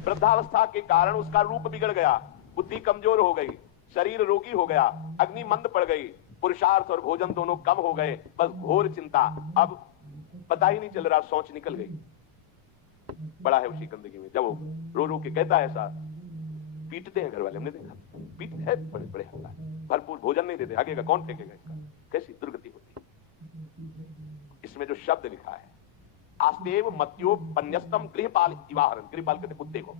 वृद्धावस्था के कारण उसका रूप बिगड़ गया, बुद्धि कमजोर हो गई, शरीर रोगी हो गया, अग्नि मंद पड़ गई, पुरुषार्थ और भोजन दोनों कम हो गए, बस घोर चिंता। अब पता ही नहीं चल रहा, सोच निकल गई। बड़ा है उसी गंदगी में। जब वो रो रो के कहता है ऐसा, पीटते हैं घर वाले, हमने देखा, पीटते हैं, बड़े बड़े हल्ला, भरपूर भोजन नहीं देते, आगे का कौन फेंकेगा इसका, कैसी दुर्गति होती है। इसमें जो शब्द लिखा है, आस्तेव मत्योपन्यस्तम गृहपाल इवाहरन, गृहपाल कहते कुत्ते को,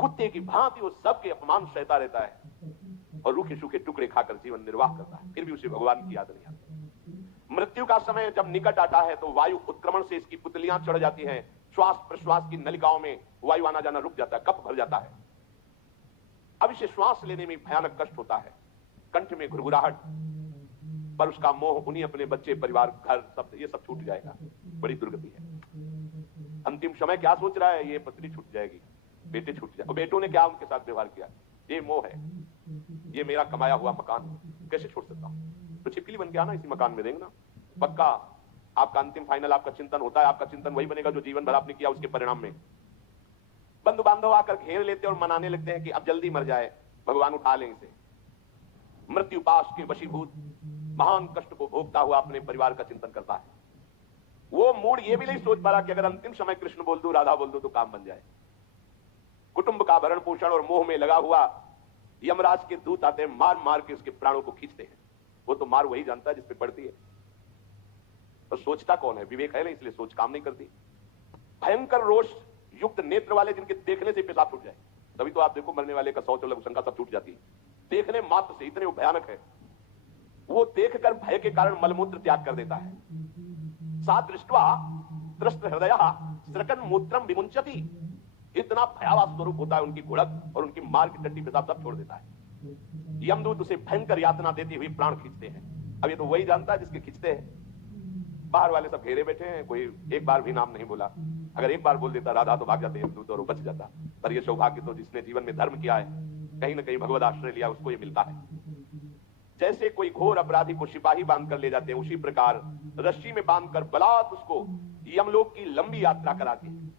कुत्ते की भांति वो सबके अपमान सहता रहता है और रूखे सूखे टुकड़े खाकर जीवन निर्वाह करता है, फिर भी उसे भगवान की याद नहीं आती। मृत्यु का समय जब निकट आता है तो वायु उत्क्रमण से इसकी पुतलियां चढ़ जाती हैं, श्वास प्रश्वास की नलिकाओं में वायु आना जाना रुक जाता है, कफ भर जाता है। अब इसे श्वास लेने में भयानक कष्ट होता है, कंठ में घुरघुराहट, पर उसका मोह उन्हीं अपने बच्चे, परिवार, घर, सब ये सब छूट जाएगा। बड़ी दुर्गति है। अंतिम समय क्या सोच रहा है, ये पत्नी छूट जाएगी, बेटे छूट जाए, बेटों ने क्या उनके साथ व्यवहार किया, ये मोह है, ये मेरा कमाया हुआ मकान कैसे छोड़ सकता हूं। तो छिपकली बन के आना इसी मकान में देंगे ना, पक्का आपका अंतिम फाइनल आपका चिंतन होता है, आपका चिंतन वही बनेगा जो जीवन भर आपने किया उसके परिणाम में। बंधु बांधव आकर घेर लेते और मनाने लगते हैं कि अब जल्दी मर जाए, भगवान उठा लें इसे। मृत्यु पाश के वशीभूत महान कष्ट को भोगता हुआ अपने परिवार का चिंतन करता है। वो मूड ये भी नहीं सोच पा रहा कि अगर अंतिम समय कृष्ण बोल दूं, राधा बोल दूं तो काम बन जाए। कुटुंब का भरण पोषण और मोह में लगा हुआ यमराज के दूत आते हैं, मार मार के उसके प्राणों को खींचते हैं। वो तो मार वही जानता है जिस पे पड़ती है, तो सोचता कौन है, विवेक है नहीं, इसलिए सोच काम नहीं करती। भयंकर रोष युक्त नेत्र वाले जिनके देखने से पेशाब छूट जाए, तभी तो आप देखो मरने वाले का शौच और शंका सब छूट जाती है, देखने मात्र से, इतने वो भयानक है। वो देखकर भय के कारण मलमूत्र त्याग कर देता है। सा दृष्ट्वा त्रस्त हृदय स्रकन मूत्रम विमुंचति, इतना भयावह स्वरूप होता है उनकी घुड़क, और उनकी मार की टट्टी पेशाब सब छोड़ देता है। यमदूत उसे भयंकर यातना देते हुए प्राण खींचते हैं। अब ये तो वही जानता है जिसके खींचते हैं। बाहर वाले सब घेरे बैठे हैं, कोई एक बार भी नाम नहीं बोला। अगर एक बार बोल देता राधा तो भाग जाते यमदूत और बच जाता। पर ये सौभाग्य तो जिसने जीवन में धर्म किया है, कहीं ना कहीं भगवत आश्रय लिया, उसको ये मिलता है। जैसे कोई घोर अपराधी को सिपाही बांध कर ले जाते हैं, उसी प्रकार रस्सी में बांधकर बलात् उसको यमलोक की लंबी यात्रा कराती है।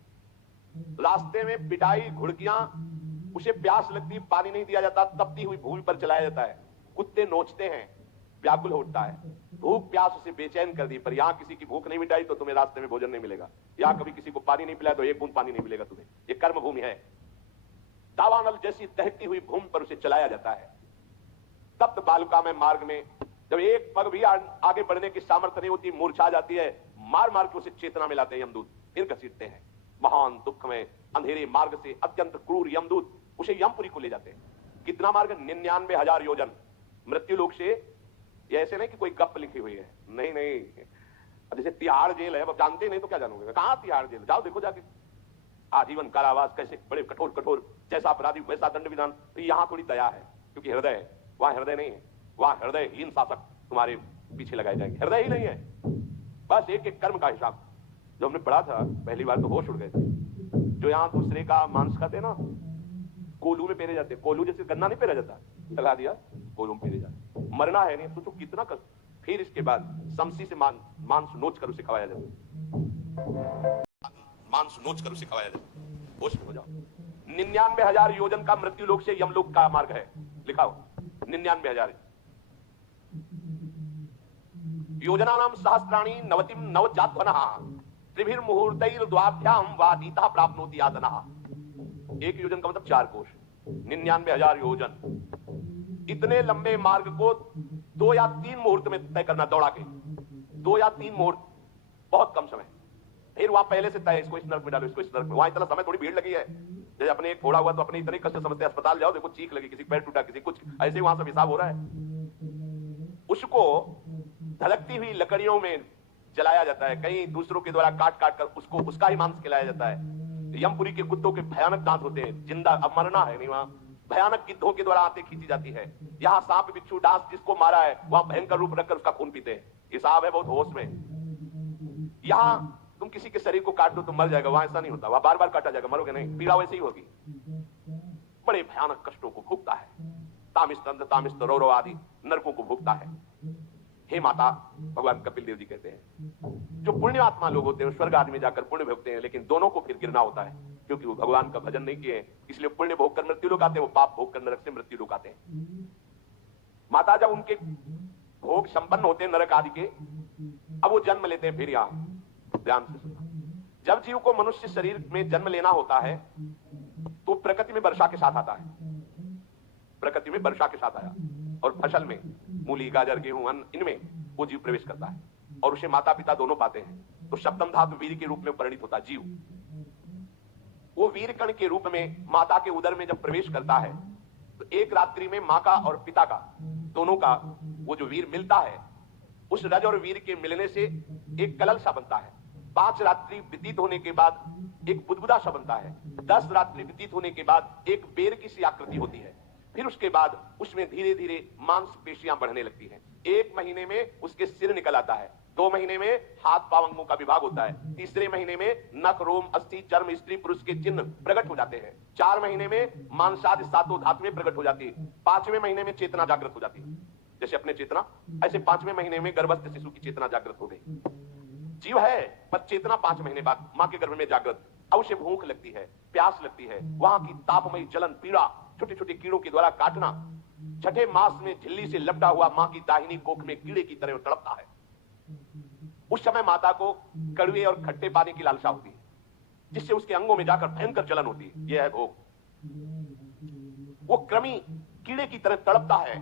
रास्ते में पिटाई, घुड़कियां, उसे प्यास लगती, पानी नहीं दिया जाता, तपती हुई भूमि पर चलाया जाता है, कुत्ते नोचते हैं, व्याकुल होता है, भूख प्यास उसे बेचैन कर दी। पर यहाँ किसी की भूख नहीं मिटाई तो तुम्हें रास्ते में भोजन नहीं मिलेगा, यहाँ कभी किसी को पानी नहीं पिलाया तो एक बूंद पानी नहीं मिलेगा तुम्हें। ये कर्म भूमि है। दावानल जैसी दहकती हुई भूमि पर उसे चलाया जाता है। तप्त बालुका में मार्ग में जब एक पग भी आगे बढ़ने की सामर्थ्य नहीं होती, मूर्छा जाती है, मार मार के उसे चेतना में लाते हैं यमदूत, फिर घसीटते हैं। महान दुख में अंधेरे मार्ग से अत्यंत क्रूर यमदूत उसे यमपुरी को ले जाते हैं। कितना मार्ग? 99,000 योजन मृत्यु लोक से। ये ऐसे नहीं कि कोई गप लिखी हुई है, नहीं नहीं। जैसे तिहाड़ जेल है, अब जानते नहीं तो क्या जानोगे, कहां तिहाड़ जेल, जाओ देखो जाके। आजीवन कारावास, कैसे बड़े कठोर कठोर, जैसा अपराधी वैसा दंड विधान। तो यहाँ थोड़ी दया है, क्योंकि हृदय है, वहां हृदय नहीं है। वहां हृदयहीन शासक तुम्हारे पीछे लगाए जाएंगे, हृदय ही नहीं है। बस एक एक कर्म का हिसाब। जो हमने पढ़ा था पहली बार तो होश उड़ गए थे। जो यहाँ दूसरे का मांस खाते ना, कोलू में पेरे जाते, कोलू जैसे गन्ना नहीं पेरा जाता, लगा दिया कोलू में पेरे जाते। मरना है नहीं, सोचो कितना कष्ट। फिर इसके बाद समसी से मांस नोच कर उसे खवाया जाता, मांस नोच कर उसे खवाया जाता। होश में हो जाओ। 99,000 योजन का मृत्यु लोक से यमलोक का मार्ग है, लिखा हो 99,000 योजना नाम सहस्राणी नवतिम नवजात्वनः त्रिभिर मुहूर्तैर द्वाभ्याम वादीता प्राप्नोति यातनः। एक योजन का मतलब 4 कोश, 99,000 योजन। इतने लंबे मार्ग को 2 या 3 मुहूर्त में तय करना, दौड़ा के 2 या 3 मुहूर्त, बहुत कम समय। फिर वहां पहले से तय, इसको इस नर्क में डालो, इसको इस नर्क में। वहां इतना समय, थोड़ी भीड़ लगी है। जैसे अपने एक फोड़ा हुआ तो अपने इतने कष्ट समझते, अस्पताल जाओ देखो चीख लगी, किसी पैर टूटा, किसी कुछ, ऐसे वहां सब हिसाब हो रहा है। उसको धड़कती हुई लकड़ियों में जलाया जाता है, कहीं दूसरों के द्वारा काट काट कर उसको उसका ही मांस खिलाया जाता है। यमपुरी के कुत्तों के भयानक दांत होते हैं, जिंदा, अब मरना है नहीं, वहां भयानक गिद्धों के द्वारा आंतें खींची जाती है। यहाँ सांप बिच्छू डांस जिसको मारा है, वहां भयंकर रूप रखकर उसका खून पीते हैं। हिसाब है बहुत होश में। यहाँ तुम किसी के शरीर को काट दो तो मर जाएगा, वहां ऐसा नहीं होता, वहां बार बार काटा जाएगा, मरोगे नहीं, पीड़ा वैसे ही होगी। बड़े भयानक कष्टों को भोगता है, तामिस्तंध तामिस्त रौरव आदि नरकों को भोगता है। हे माता, भगवान कपिल देव जी कहते हैं, जो पुण्य आत्मा लोग होते हैं स्वर्ग आदि में जाकर पुण्य भोगते हैं, लेकिन दोनों को फिर गिरना होता है, क्योंकि वो भगवान का भजन नहीं किए, इसलिए पुण्य भोग कर मृत्यु लोग आते हैं, वो पाप भोग कर नरक से मृत्यु लोग आते हैं। माता जब उनके भोग संपन्न होते हैं नरक आदि के, अब वो जन्म लेते हैं फिर यहां। ध्यान से सुनना, जब जीव को मनुष्य शरीर में जन्म लेना होता है तो प्रकृति में वर्षा के साथ आता है, प्रकृति में वर्षा के साथ आया, और फसल में मूली गाजर गेहूं अन्न इनमें वो जीव प्रवेश करता है, और उसे माता पिता दोनों पाते हैं। तो सप्तम धातु वीर के रूप में परिणित होता है जीव। वो वीर कण के रूप में माता के उदर में जब प्रवेश करता है तो एक रात्रि में माँ का और पिता का दोनों का वो जो वीर मिलता है, उस रज और वीर के मिलने से एक कलल सा बनता है। 5 रात्रि व्यतीत होने के बाद एक बुदबुदा सा बनता है। 10 रात्रि व्यतीत होने के बाद एक बेर की सी आकृति होती है। फिर उसके बाद उसमें धीरे धीरे मांसपेशियां बढ़ने लगती हैं। 1 महीने में उसके सिर निकल आता है, 2 महीने में हाथ पांव अंगों का विभाग होता है, तीसरे महीने में नख रोम अस्थि चर्म स्त्री पुरुष के चिन्ह प्रकट हो जाते हैं, 4 महीने में मांसादि 7 धातुएं प्रकट हो जाती है, 5वें महीने में चेतना जागृत हो जाती है। जैसे अपने चेतना, ऐसे 5वें महीने में गर्भस्थ शिशु की चेतना जागृत हो गई। जीव है पर चेतना 5 महीने बाद मां के गर्भ में जागृत। अब उसे भूख लगती है, प्यास लगती है, वहां की तापमयी जलन पीड़ा छोटे छोटे कीड़ों के द्वारा काटना, 6ठे मास में झिल्ली से लपटा हुआ मां की दाहिनी कोख में कीड़े की तरह तड़पता है। उस समय माता को कड़वे और खट्टे पानी की लालसा होती है, जिससे उसके अंगों में जाकर भयंकर जलन होती है। यह है भोग। वो कृमि कीड़े की तरह तड़पता है,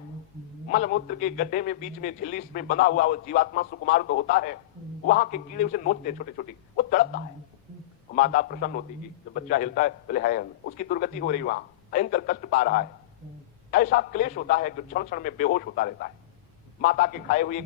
मलमूत्र के गड्ढे में बीच में झिल्ली में बंधा हुआ वो जीवात्मा सुकुमार तो होता है, वहां के कीड़े उसे नोचते छोटे छोटे, वो तड़पता है। माता प्रसन्न होती है, जब बच्चा हिलता है बोले है, उसकी दुर्गति हो रही, वहां भयंकर कष्ट पा रहा है। ऐसा क्लेश होता है कि क्षण क्षण में बेहोश होता रहता है। माता के खाए हुए